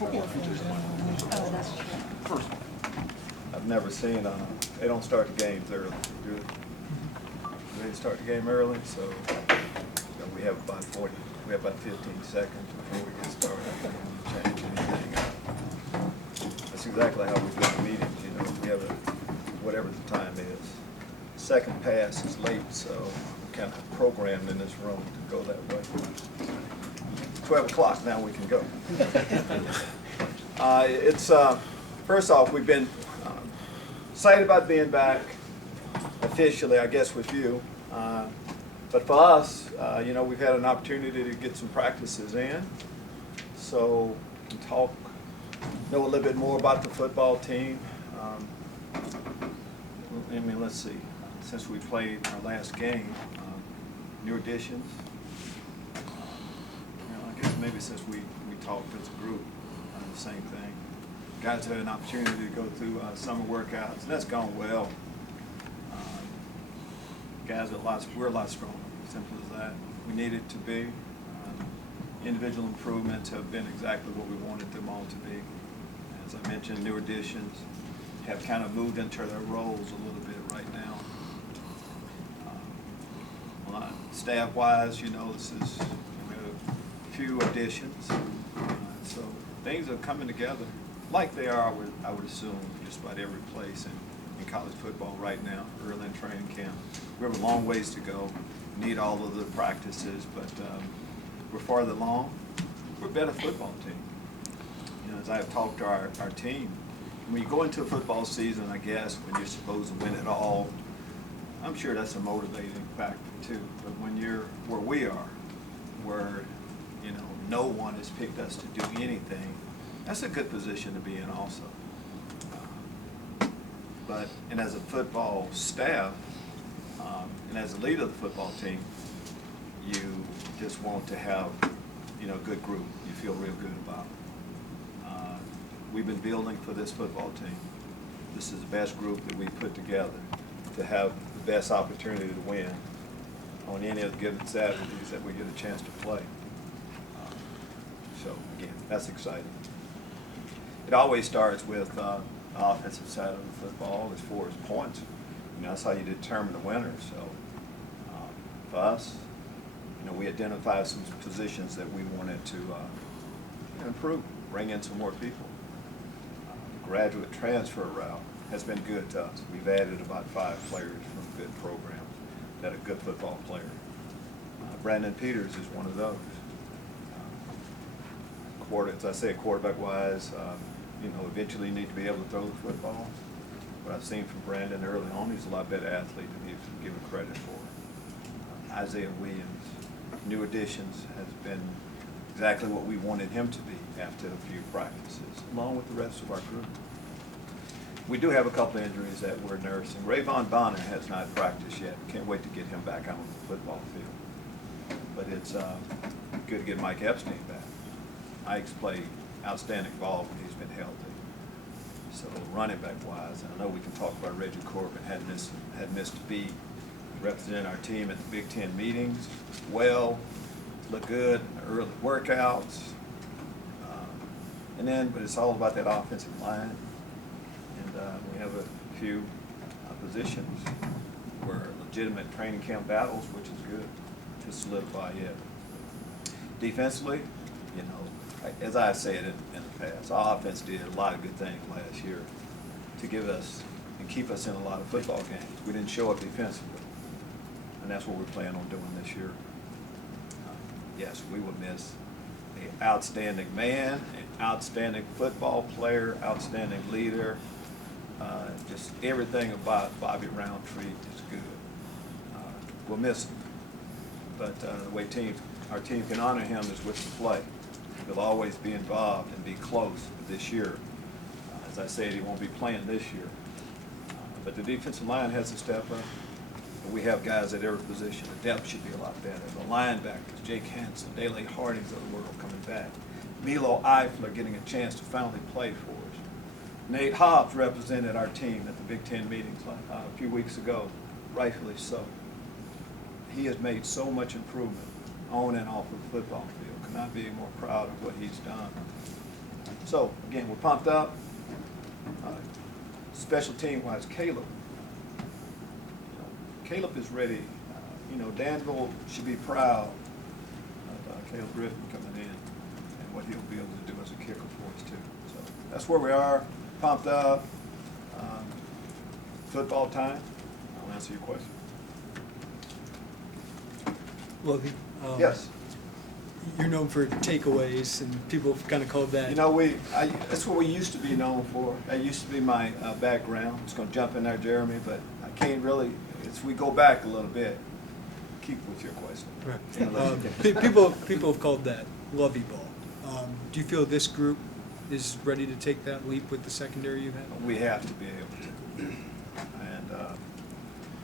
Oh, that's true. First one. I've never seen, they don't start the games early, do they? They start the game early, so we have about 15 seconds before we get started. We don't change anything. That's exactly how we do the meetings, you know. We have whatever the time is. Second pass is late, so we're kind of programmed in this room to go that way. 12 o'clock, now we can go. First off, we've been excited about being back officially, I guess, with you. But for us, you know, we've had an opportunity to get some practices in, so we can know a little bit more about the football team. I mean, let's see. Since we played our last game, new additions. You know, I guess maybe since we talked as a group, the same thing. Guys had an opportunity to go through summer workouts, and that's gone well. Guys we're a lot stronger, simple as that. We needed to be. Individual improvements have been exactly what we wanted them all to be. As I mentioned, new additions have kind of moved into their roles a little bit right now. Staff-wise, you know, we have a few additions, so things are coming together like they are, I would assume, just about every place in college football right now, early in training camp. We have a long ways to go, need all of the practices, but we're farther along. We're a better football team. You know, as I've talked to our team, when you go into a football season, I guess, when you're supposed to win it all, I'm sure that's a motivating factor too. But when you're where we are, where, you know, no one has picked us to do anything, that's a good position to be in also. And as a football staff, and as a leader of the football team, you just want to have, you know, a good group you feel real good about. We've been building for this football team. This is the best group that we've put together to have the best opportunity to win on any of the given Saturdays that we get a chance to play. So again, that's exciting. It always starts with the offensive side of the football as far as points. You know, that's how you determine the winner. So for us, you know, we identified some positions that we wanted to improve, bring in some more people. The graduate transfer route has been good to us. We've added about 5 players from good programs that are good football players. Brandon Peters is one of those. As I say, quarterback-wise, you know, eventually you need to be able to throw the football. What I've seen from Brandon early on, he's a lot better athlete than he's given credit for. Isaiah Williams, new additions, has been exactly what we wanted him to be after a few practices, along with the rest of our group. We do have a couple of injuries that we're nursing. Rayvon Bonner has not practiced yet. Can't wait to get him back out on the football field. But it's good to get Mike Epstein back. Mike's played outstanding ball when he's been healthy. So running back wise, and I know we can talk about Reggie Corbin, had missed a beat, representing our team at the Big Ten meetings. Well, looked good in the early workouts. But it's all about that offensive line. And we have a few positions where legitimate training camp battles, which is good to solidify it. Defensively, you know, as I said in the past, our offense did a lot of good things last year to give us and keep us in a lot of football games. We didn't show up defensively, and that's what we're planning on doing this year. Yes, we will miss an outstanding man, an outstanding football player, outstanding leader. Just everything about Bobby Roundtree is good. We'll miss him, but the way our team can honor him is with the play. He'll always be involved and be close this year. As I said, he won't be playing this year. But the defensive line has to step up. And we have guys at every position. The depth should be a lot better. The linebackers, Jake Hansen, Dele Hardings of the world coming back. Milo Eifler getting a chance to finally play for us. Nate Hobbs represented our team at the Big Ten meetings a few weeks ago, rightfully so. He has made so much improvement on and off of the football field. Could not be more proud of what he's done. So, again, we're pumped up. Special team-wise, Caleb. Caleb is ready. Danville should be proud of Caleb Griffin coming in and what he'll be able to do as a kicker for us, too. So that's where we are, pumped up. Football time. I'll answer your question. Lovie, Yes. you're known for takeaways, and people have kind of called that. That's what we used to be known for. That used to be my background. It's going to jump in there, Jeremy, but I can't really. We go back a little bit. Keep with your question. Right. People have called that Lovie ball. Do you feel this group is ready to take that leap with the secondary you've had? We have to be able to.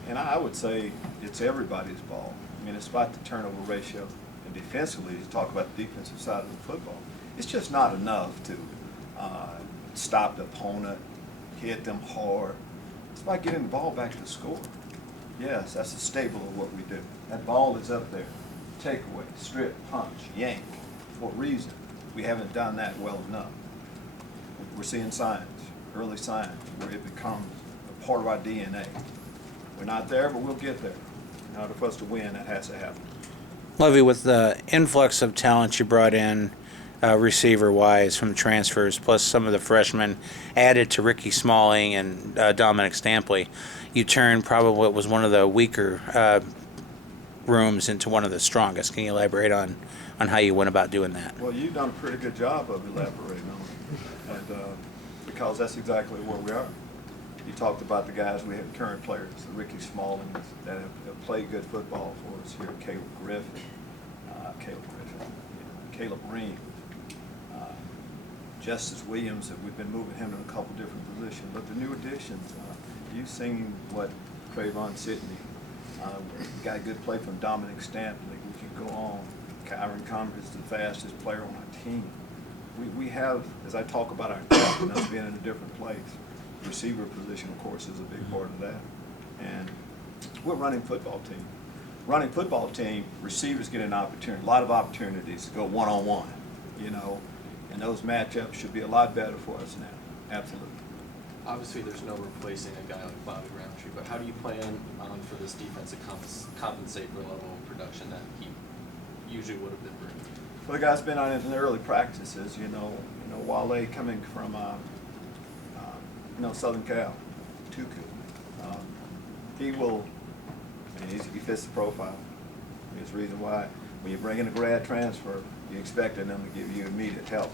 And I would say it's everybody's ball. I mean, it's about the turnover ratio. And defensively, you talk about the defensive side of the football. It's just not enough to stop the opponent, hit them hard. It's about getting the ball back to score. Yes, that's a staple of what we do. That ball is up there. Takeaway, strip, punch, yank. For a reason, we haven't done that well enough. We're seeing signs, early signs, where it becomes a part of our DNA. We're not there, but we'll get there. In order for us to win, that has to happen. Lovie, with the influx of talent you brought in, receiver-wise from transfers, plus some of the freshmen added to Ricky Smalling and Dominic Stampley, you turned probably what was one of the weaker rooms into one of the strongest. Can you elaborate on how you went about doing that? Well, you've done a pretty good job of elaborating on it, and because that's exactly where we are. You talked about the guys we have, current players, the Ricky Smalling, that have played good football for us here. Caleb Green, Justice Williams, that we've been moving him in a couple different positions. But the new additions, you've seen what Trayvon Sidney, got a good play from Dominic Stampley. We can go on. Kyron Conner is the fastest player on our team. We have, as I talk about our depth and us being in a different place, receiver position, of course, is a big part of that. And we're running football team. Running football team, receivers get an opportunity, a lot of opportunities to go one-on-one, and those matchups should be a lot better for us now. Absolutely. Obviously, there's no replacing a guy like Bobby Roundtree, but how do you plan on for this defense to compensate for the level of production that he usually would have been bringing? Well, the guy's been on in the early practices, Wale coming from Southern Cal, Tuku. He fits the profile. There's a reason why when you bring in a grad transfer, you expecting them to give you immediate help.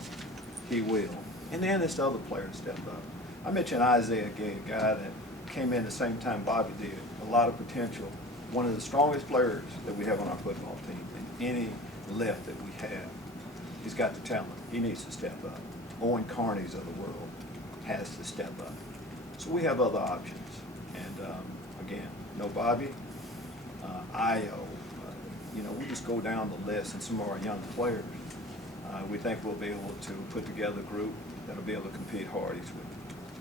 He will. And then there's the other players step up. I mentioned Isaiah Gay, a guy that came in the same time Bobby did. A lot of potential. One of the strongest players that we have on our football team in any lift that we have. He's got the talent. He needs to step up. Owen Carney's of the world has to step up. So we have other options. And again, no Bobby, Io. We just go down the list, and some of our young players, we think we'll be able to put together a group that'll be able to compete hard each week.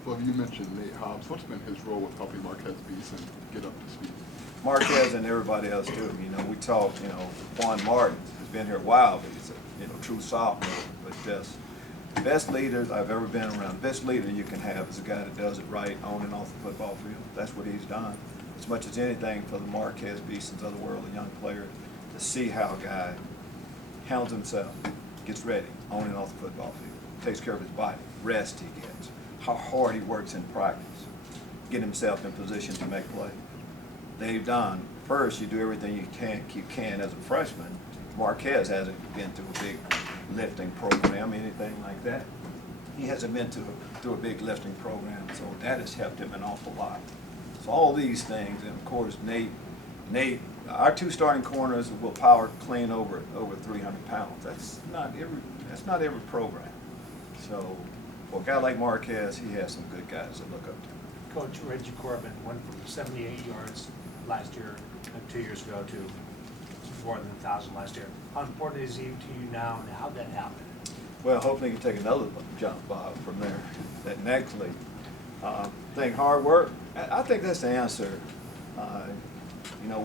Well, you mentioned Nate Hobbs. What's been his role with helping Marquez Beeson get up to speed? Marquez and everybody else too. We talk. Juan Martin has been here a while, but he's a true sophomore. But just the best leaders I've ever been around. The best leader you can have is a guy that does it right on and off the football field. That's what he's done. As much as anything for the Marquez Beasons of the world, the young players, to see how a guy handles himself, gets ready on and off the football field, takes care of his body, rest he gets, how hard he works in practice, get himself in position to make plays. They've done, first you do everything you can as a freshman. Marquez hasn't been through a big lifting program, anything like that. He hasn't been through a big lifting program, so that has helped him an awful lot. So all these things, and of course Nate, our two starting corners will power clean over 300 pounds. That's not every program. So for a guy like Marquez, he has some good guys to look up to. Coach Reggie Corbin went from 78 yards last year, 2 years ago, to more than 1,000 last year. How important is he to you now, and how'd that happen? Well, hopefully you can take another jump, Bob, from there. That next league. Hard work. I think that's the answer.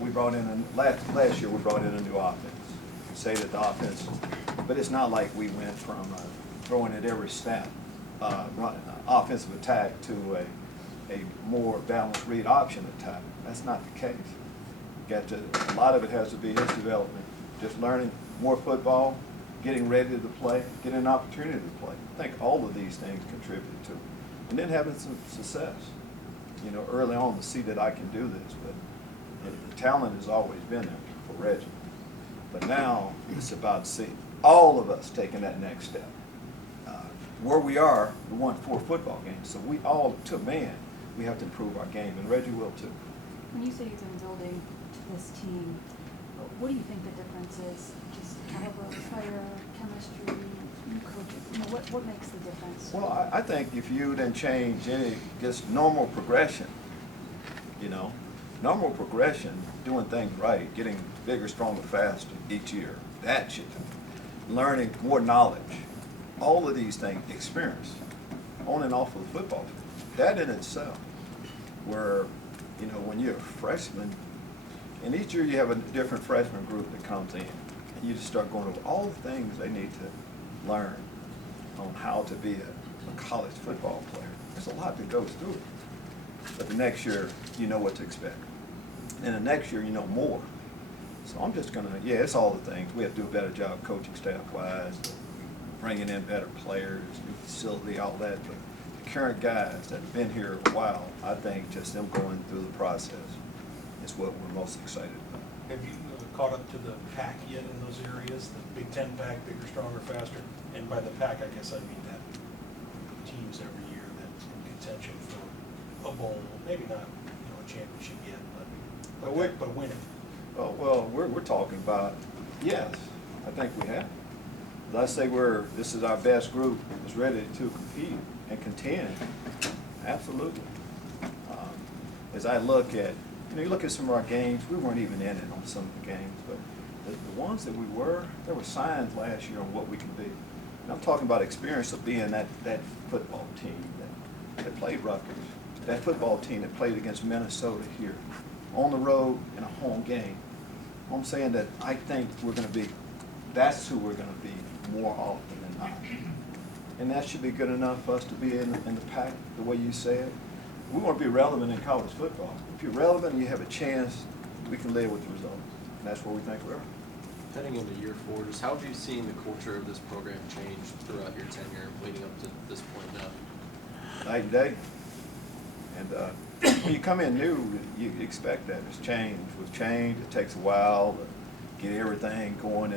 We brought in last year. We brought in a new offense. Say that the offense, but it's not like we went from throwing at every snap, offensive attack to a more balanced read option attack. That's not the case. A lot of it has to be his development, just learning more football, getting ready to play, getting an opportunity to play. I think all of these things contribute to it. And then having some success, early on to see that I can do this, but the talent has always been there for Reggie. But now it's about seeing all of us taking that next step. Where we are, we won 4 football games, so we all, to man, we have to improve our game, and Reggie will too. When you say you've been building to this team, what do you think the difference is? Just caliber of player, chemistry, new coaches? What makes the difference? Well, I think if you didn't change any, just normal progression, normal progression, doing things right, getting bigger, stronger, faster each year, that should do. Learning more knowledge, all of these things, experience, on and off of the football field. That in itself, where, when you're a freshman, and each year you have a different freshman group that comes in, and you just start going over all the things they need to learn on how to be a college football player. There's a lot that goes through it. But the next year, you know what to expect. And the next year, you know more. So I'm just going to, it's all the things. We have to do a better job coaching staff-wise, bringing in better players, new facility, all that. But the current guys that have been here a while, I think just them going through the process is what we're most excited about. Have you caught up to the pack yet in those areas? The Big Ten pack, bigger, stronger, faster? And by the pack, I guess I mean that teams every year that's in contention for a bowl, maybe not, a championship yet, but winning. Oh, well, we're talking about, yes, I think we have. Let's say this is our best group that's ready to compete and contend. Absolutely. As I look at, you look at some of our games, we weren't even in it on some of the games, but the ones that we were, there were signs last year on what we can be. And I'm talking about experience of being that football team that played Rutgers, that football team that played against Minnesota here, on the road in a home game. I'm saying that I think that's who we're going to be more often than not. And that should be good enough for us to be in the pack, the way you said. We want to be relevant in college football. If you're relevant and you have a chance, we can live with the results. And that's where we think we are. Heading into year 4, just how have you seen the culture of this program change throughout your tenure leading up to this point now? Night and day. And when you come in new, you expect that. It's change. With change, it takes a while to get everything going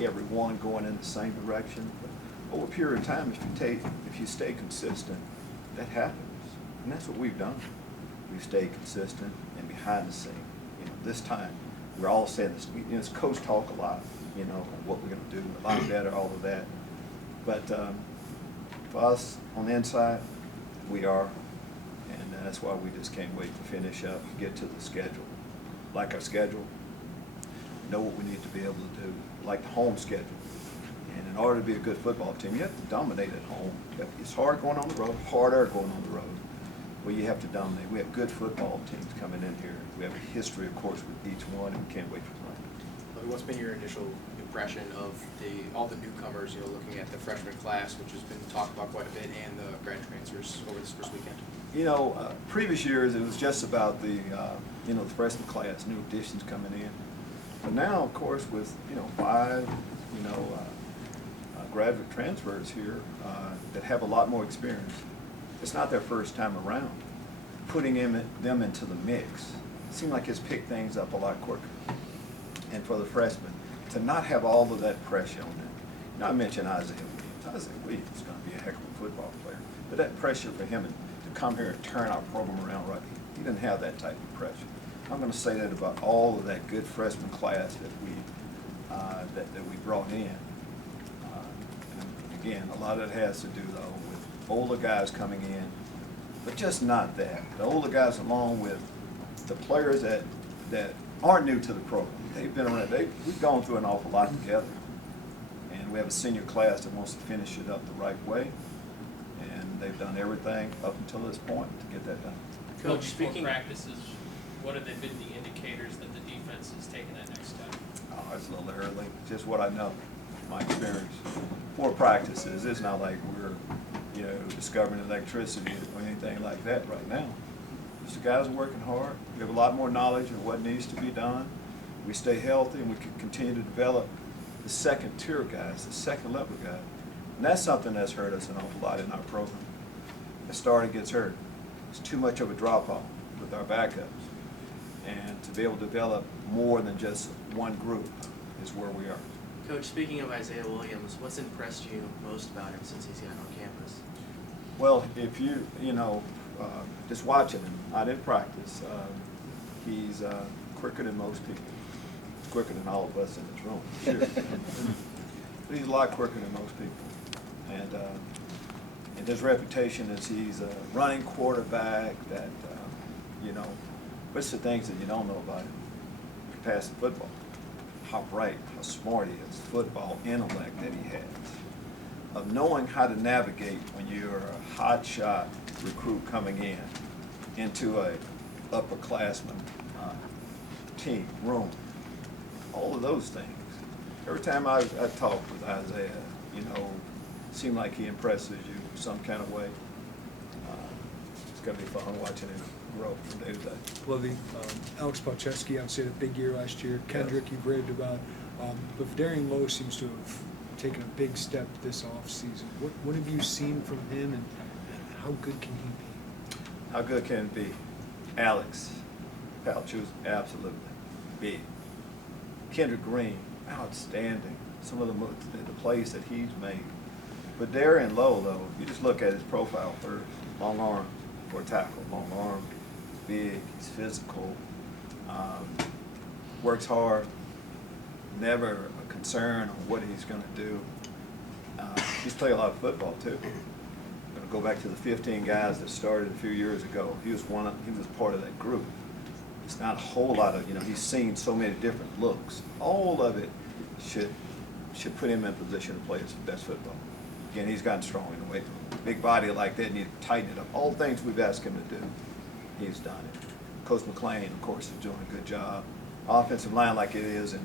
everyone going in the same direction. But over a period of time, if you stay consistent, that happens. And that's what we've done. We've stayed consistent and behind the scene. This time, we're all saying this. It's coach talk a lot, what we're going to do, a lot better, all of that. But for us on the inside, we are, and that's why we just can't wait to finish up and get to the schedule. Like our schedule, know what we need to be able to do, like the home schedule. And in order to be a good football team, you have to dominate at home. It's hard going on the road, harder going on the road. Well, you have to dominate. We have good football teams coming in here. We have a history, of course, with each one, and we can't wait for playing. What's been your initial impression of all the newcomers, looking at the freshman class, which has been talked about quite a bit, and the grad transfers over this first weekend? Previous years, it was just about the freshman class, new additions coming in. But now, of course, with, 5, graduate transfers here that have a lot more experience, it's not their first time around. Putting them into the mix, it seemed like it's picked things up a lot quicker. And for the freshmen, to not have all of that pressure on them. I mentioned Isaiah Williams. Isaiah Williams is going to be a heck of a football player. But that pressure for him to come here and turn our program around right, he didn't have that type of pressure. I'm going to say that about all of that good freshman class that we brought in. And again, a lot of it has to do, though, with older guys coming in, but just not that. The older guys along with the players that aren't new to the program. They've been around. We've gone through an awful lot together. And we have a senior class that wants to finish it up the right way. And they've done everything up until this point to get that done. Coach, speaking practices, what have they been the indicators that the defense is taking that next step? Oh, it's a little early. Just what I know. my experience, 4 practices. It's not like we're, you know, discovering electricity or anything like that right now. Just the guys are working hard. We have a lot more knowledge of what needs to be done. We stay healthy, and we can continue to develop the second tier guys, the second level guys. And that's something that's hurt us an awful lot in our program. The starter gets hurt. It's too much of a drop-off with our backups. And to be able to develop more than just one group is where we are. Coach, speaking of Isaiah Williams, what's impressed you most about him since he's gotten on campus? Well, if you know, just watching him, I didn't practice. He's quicker than most people. Quicker than all of us in this room, sure. But he's a lot quicker than most people. And his reputation is he's a running quarterback that, you know, what's the things that you don't know about him? He can pass the football. How bright, how smart he is, football intellect that he has. Of knowing how to navigate when you're a hot shot recruit coming into a upperclassman team, room. All of those things. Every time I talk with Isaiah, you know, it seems like he impresses you some kind of way. It's going to be fun watching him grow from day to day. Lovie, Alex Palczewski, obviously had a big year last year. Kendrick, you raved about. But Darian Lowe seems to have taken a big step this offseason. What have you seen from him, and how good can he be? How good can it be? Alex Palczewski, absolutely big. Kendrick Green, outstanding. Some of the plays that he's made. But Darian Lowe, though, if you just look at his profile first, long arm for a tackle, long arm, big, he's physical, works hard, never a concern on what he's going to do. He's played a lot of football, too. I'm going to go back to the 15 guys that started a few years ago. He was part of that group. It's not a whole lot of, you know, he's seen so many different looks. All of it should put him in position to play his best football. Again, he's gotten strong in the weight room. Big body like that, need to tighten it up. All the things we've asked him to do, he's done it. Coach McClain, of course, is doing a good job. Offensive line, like it is in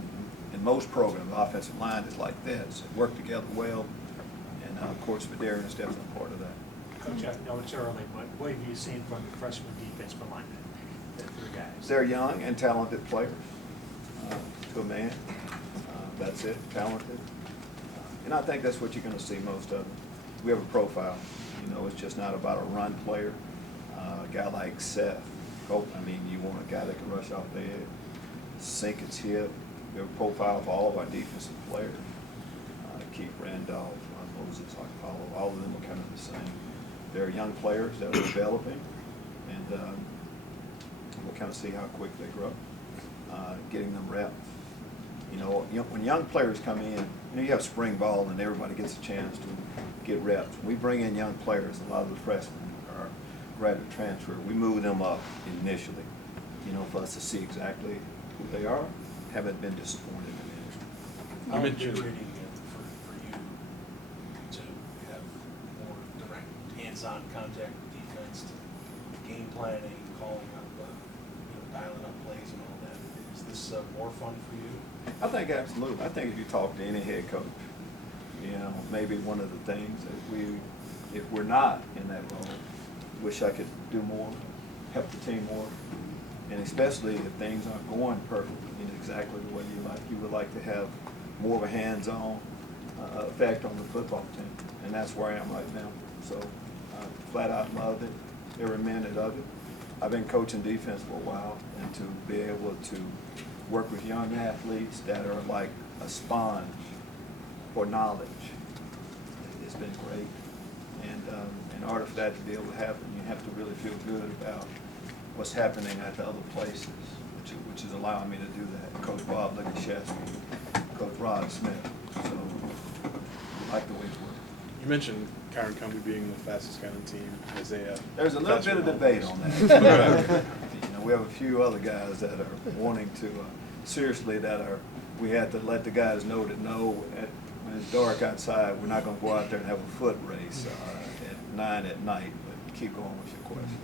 most programs, offensive line is like this. It worked together well, and of course, Vidarian is definitely part of that. Coach, I know it's early, but what have you seen from the freshman defensive linemen? The 3 guys. They're young and talented players, to a man. That's it, talented. And I think that's what you're going to see most of them. We have a profile. You know, it's just not about a run player. A guy like Seth, I mean, you want a guy that can rush off the edge, sink his hip. We have a profile of all of our defensive players. Keith Randolph, Moses, Apollo, all of them are kind of the same. They're young players that are developing, and we'll kind of see how quick they grow, getting them reps. You know, when young players come in, you know, you have spring ball and everybody gets a chance to get reps. When we bring in young players, a lot of the freshmen are graduate transfer, we move them up initially, you know, for us to see exactly who they are. Haven't been disappointed in it. How invigorating for you to have more direct hands-on contact with defense, to game planning, calling up, dialing up plays and all that. Is this more fun for you? I think absolutely. I think if you talk to any head coach, you know, maybe one of the things that if we're not in that role, wish I could do more, help the team more, and especially if things aren't going perfectly, you know, exactly the way you like. You would like to have more of a hands-on effect on the football team, and that's where I am right now. So flat out love it, every minute of it. I've been coaching defense for a while, and to be able to work with young athletes that are like a sponge for knowledge, it's been great. And in order for that to be able to happen, you have to really feel good about what's happening at the other places, which is allowing me to do that. Coach Bob Lickashevsky, Coach Rod Smith. So I like the way it's working. You mentioned Kyron Cumbie being the fastest guy on the team, Isaiah. There's a little bit of debate on that. You know, we have a few other guys that are wanting to, seriously, we had to let the guys know that when it's dark outside, we're not going to go out there and have a foot race at 9 at night, but keep going with your question.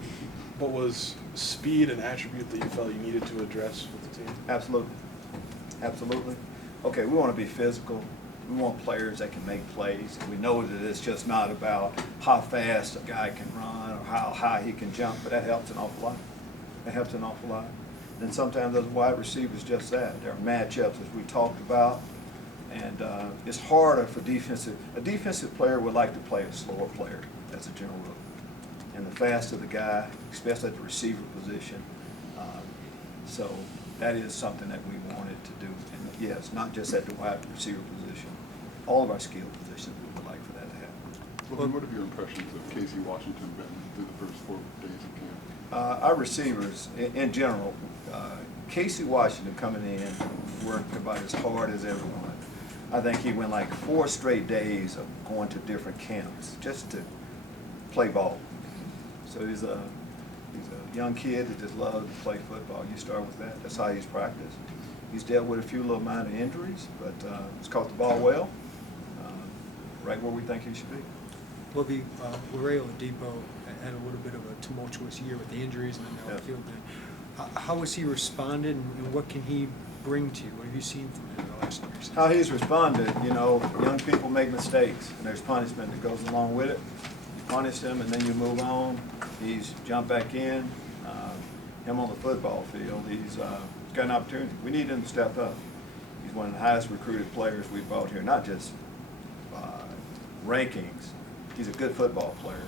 What was speed an attribute that you felt you needed to address with the team? Absolutely. Absolutely. Okay, we want to be physical, We want players that can make plays. We know that it's just not about how fast a guy can run or how high he can jump, but that helps an awful lot. That helps an awful lot. And sometimes those wide receivers just that. There are matchups, as we talked about, and it's harder for a defensive player would like to play a slower player. That's a general rule. And the faster the guy, especially at the receiver position. So that is something that we wanted to do. And yes, not just at the wide receiver position. All of our skill positions, we would like for that to happen. Well, what have your impressions of Casey Washington been through the first 4 days of camp? Our receivers, in general, Casey Washington coming in worked about as hard as everyone. I think he went like 4 straight days of going to different camps just to play ball. So he's a young kid that just loves to play football. You start with that. That's how he's practiced. He's dealt with a few little minor injuries, but he's caught the ball well, right where we think he should be. Lovie, Laredo Depot had a little bit of a tumultuous year with the injuries and then the outfield. How has he responded, and what can he bring to you? What have you seen from him in the last year? How he's responded, you know, young people make mistakes, and there's punishment that goes along with it. You punish them, and then you move on. He's jumped back in. Him on the football field, he's got an opportunity. We need him to step up. He's one of the highest recruited players we've brought here, not just rankings. He's a good football player.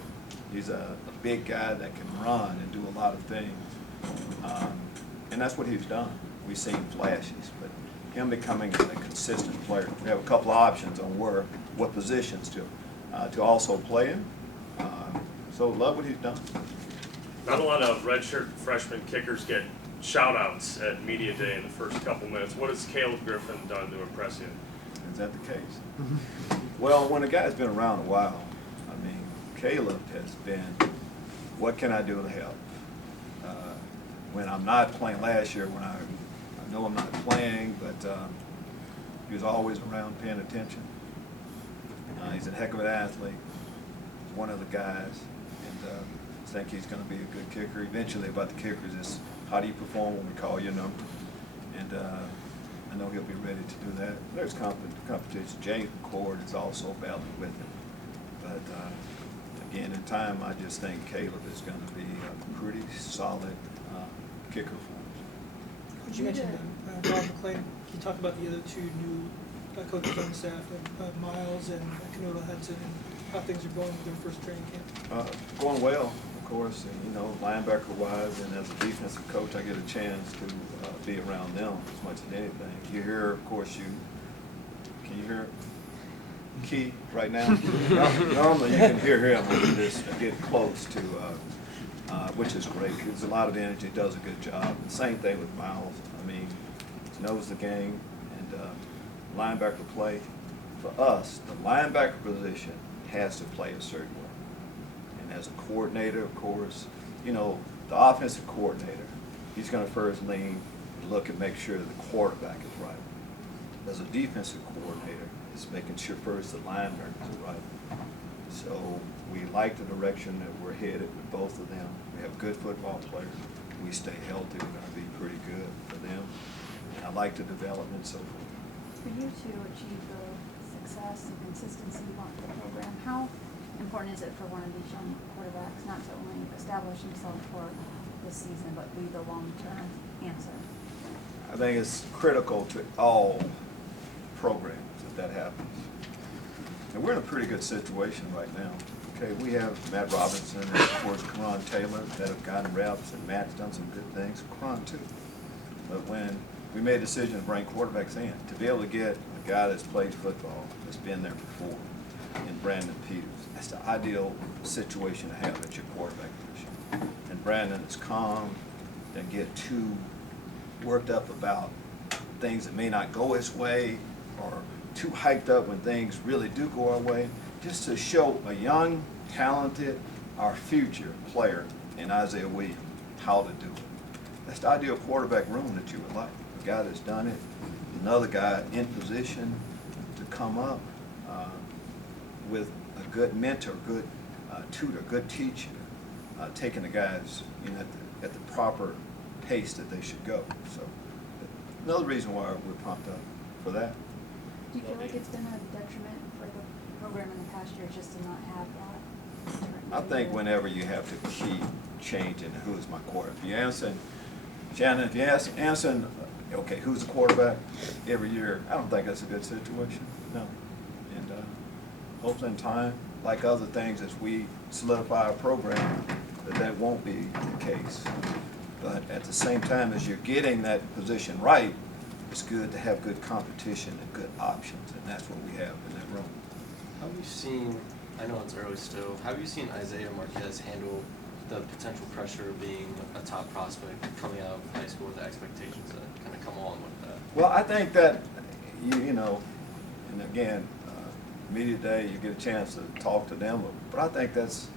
He's a big guy that can run and do a lot of things. And that's what he's done. We've seen flashes, but him becoming a consistent player. We have a couple of options on what positions to also play in. So love what he's done. Not a lot of redshirt freshman kickers get shout-outs at media day in the first couple minutes. What has Caleb Griffin done to impress you? Is that the case? Well, when a guy's been around a while, I mean, Caleb has been, what can I do to help? When I'm not playing last year, when I know I'm not playing, but he was always around paying attention. He's a heck of an athlete. He's one of the guys, and I think he's going to be a good kicker. Eventually, about the kickers is how do you perform when we call your number? And I know he'll be ready to do that. There's competition. James McCord is also battling with him. But again, in time, I just think Caleb is going to be a pretty solid kicker for us. You mentioned Bob McClain. Can you talk about the other 2 new coaches on the staff, Miles and Canola Hudson, and how things are going with their first training camp? Going well, of course. And, you know, linebacker-wise, and as a defensive coach, I get a chance to be around them as much as anything. You hear, of course, can you hear Key right now? Normally you can hear him when you just get close to, which is great. There's a lot of energy, does a good job. And same thing with Miles. I mean, he knows the game, and linebacker play. For us, the linebacker position has to play a certain way. And as a coordinator, of course, you know, the offensive coordinator, he's going to first lean, look and make sure that the quarterback is right. As a defensive coordinator, it's making sure first the linebackers are right. So we like the direction that we're headed with both of them. We have good football players. We stay healthy, we're going to be pretty good for them. And I like the development so far. For you to achieve the success and consistency you want for the program, how important is it for one of these young quarterbacks not to only establish himself for this season, but be the long-term answer? I think it's critical to all programs that happens. And we're in a pretty good situation right now. Okay, we have Matt Robinson and of course Karan Taylor that have gotten reps, and Matt's done some good things, Karan too. But when we made a decision to bring quarterbacks in, to be able to get a guy that's played football, that's been there before, in Brandon Peters, that's the ideal situation to have at your quarterback position. And Brandon is calm, doesn't get too worked up about things that may not go his way, or too hyped up when things really do go our way, just to show a young, talented, our future player in Isaiah Williams how to do it. That's the ideal quarterback room that you would like. A guy that's done it, another guy in position to come up with a good mentor, good tutor, good teacher, taking the guys at the proper pace that they should go. So another reason why we're pumped up for that. Do you feel like it's been a detriment for the program in the past years just to not have that? I think whenever you have to keep changing who's my quarterback, if you answering, Shannon, if you answering, okay, who's the quarterback every year, I don't think that's a good situation, no. And hopefully in time, like other things, as we solidify our program, that won't be the case. But at the same time, as you're getting that position right, it's good to have good competition and good options, and that's what we have in that room. How have you seen, I know it's early still, how have you seen Isaiah Marquez handle the potential pressure of being a top prospect coming out of high school with the expectations that kind of come along with that? Well, I think that, you know, and again, media day, you get a chance to talk to them, but I think that's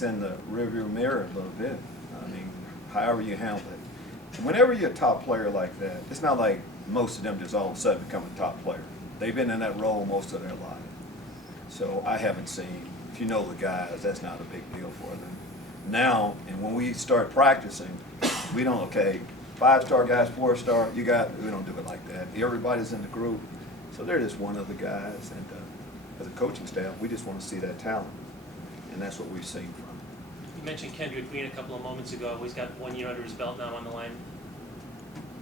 in the rearview mirror a little bit. I mean, however you handle it. Whenever you're a top player like that, it's not like most of them just all of a sudden become a top player. They've been in that role most of their life. So I haven't seen, if you know the guys, that's not a big deal for them. Now, and when we start practicing, we don't, okay, 5-star guys, 4-star, we don't do it like that. Everybody's in the group. So they're just one of the guys. And as a coaching staff, we just want to see that talent. And that's what we've seen from him. You mentioned Kendrick Green a couple of moments ago. He's got 1 year under his belt now on the line.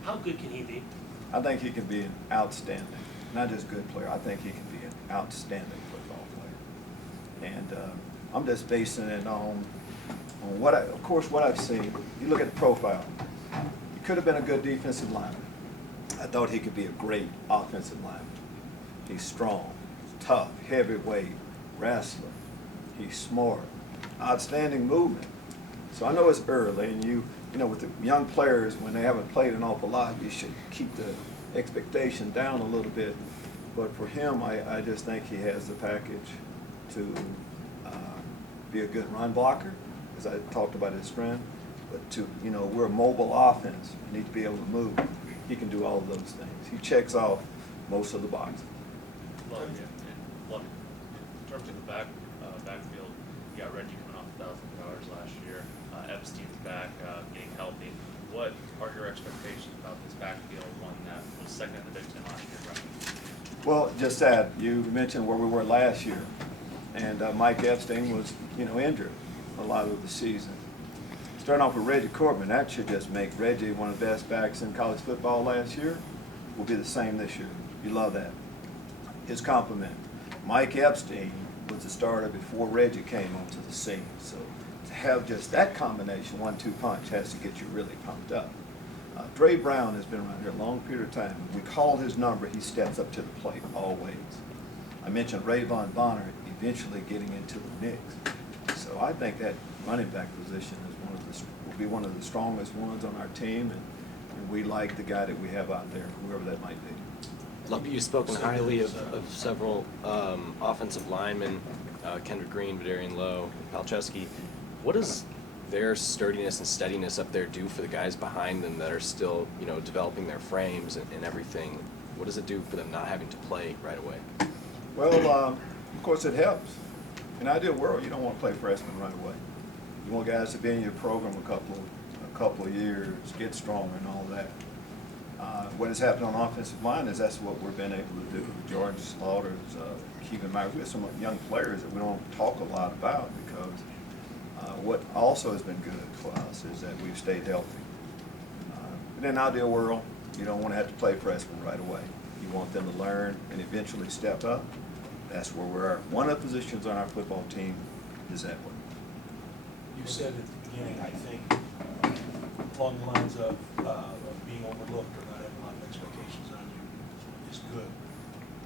How good can he be? I think he can be an outstanding, not just good player, I think he can be an outstanding football player. And I'm just basing it on what what I've seen. You look at the profile. He could have been a good defensive lineman. I thought he could be a great offensive lineman. He's strong, tough, heavyweight, wrestler. He's smart, outstanding movement. So I know it's early, and you know, with the young players, when they haven't played an awful lot, you should keep the expectation down a little bit. But for him, I just think he has the package to be a good run blocker, as I talked about his strength. But we're a mobile offense. You need to be able to move. He can do all of those things. He checks off most of the boxes. Lovie, in terms of the backfield, you got Reggie coming off 1,000 yards last year. Epstein's back, getting healthy. What are your expectations about this backfield, one that was second in the Big Ten last year, right? Well, just that, you mentioned where we were last year, and Mike Epstein was, injured a lot of the season. Starting off with Reggie Cortman, that should just make Reggie one of the best backs in college football last year. Will be the same this year. You love that. His compliment. Mike Epstein was the starter before Reggie came onto the scene. So to have just that combination, 1-2 punch, has to get you really pumped up. Dre Brown has been around here a long period of time. When we call his number, he steps up to the plate always. I mentioned Rayvon Bonner eventually getting into the mix. So I think that running back position is will be one of the strongest ones on our team, and we like the guy that we have out there, whoever that might be. Lovie, you've spoken highly of several offensive linemen, Kendrick Green, Vidarian Lowe, Palczewski. What does their sturdiness and steadiness up there do for the guys behind them that are still, developing their frames and everything? What does it do for them not having to play right away? Well, of course it helps. In an ideal world, you don't want to play freshmen right away. You want guys to be in your program a couple of years, get stronger and all that. What has happened on the offensive line is that's what we've been able to do. George Slaughter's, keep in mind, we have some young players that we don't talk a lot about because what also has been good for us is that we've stayed healthy. In an ideal world, you don't want to have to play freshmen right away. You want them to learn and eventually step up. That's where we're at. One of the positions on our football team is that one. You said at the beginning, I think, along the lines of being overlooked or not having a lot of expectations on you is good,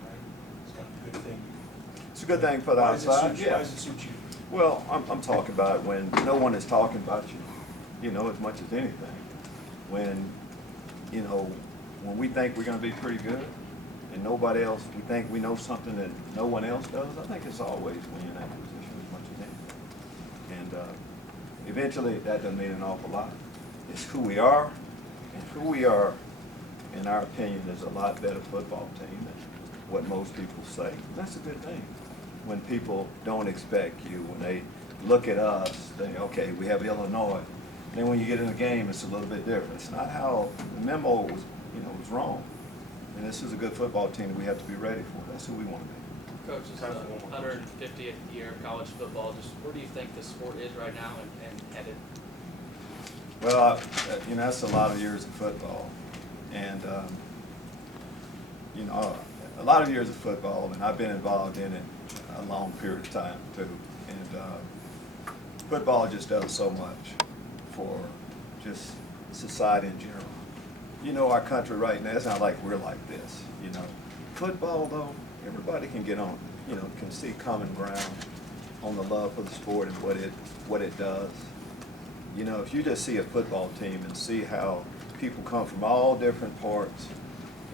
right? It's kind of a good thing. It's a good thing for the outside. Why does it suit you? Well, I'm talking about when no one is talking about you, as much as anything. When, when we think we're going to be pretty good and nobody else, we think we know something that no one else does, I think it's always when you're in that position as much as anything. And eventually that doesn't mean an awful lot. It's who we are, and who we are, in our opinion, is a lot better football team than what most people say. That's a good thing. When people don't expect you, when they look at us, they okay, we have Illinois. Then when you get in the game, it's a little bit different. It's not how the memo was, was wrong. And this is a good football team that we have to be ready for. That's who we want to be. Coach, it's Time the for one more 150th year of college football. Just where do you think the sport is right now and headed? Well, you know, that's a lot of years of football. And, you know, a lot of years of football, and I've been involved in it a long period of time too. And football just does so much for just society in general. You know, our country right now, it's not like we're like this, you know. Football, though, everybody can get on, you know, can see common ground on the love for the sport and what it does. You know, if you just see a football team and see how people come from all different parts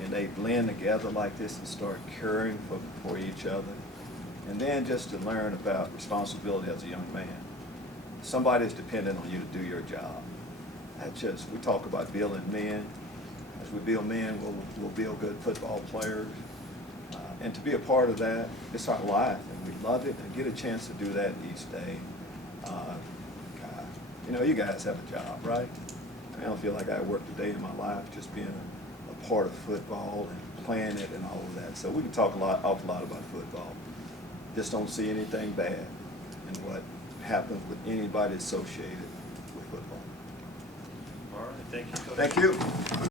and they blend together like this and start caring for each other, and then just to learn about responsibility as a young man. Somebody's dependent on you to do your job. That's just, we talk about building men. As we build men, we'll build good football players. And to be a part of that, it's our life, and we love it, and get a chance to do that each day. God, you know, you guys have a job, right? I don't feel like I worked a day in my life just being a part of football and playing it and all of that. So we can talk awful lot about football. Just don't see anything bad in what happens with anybody associated with football. All right, thank you, Coach. Thank you.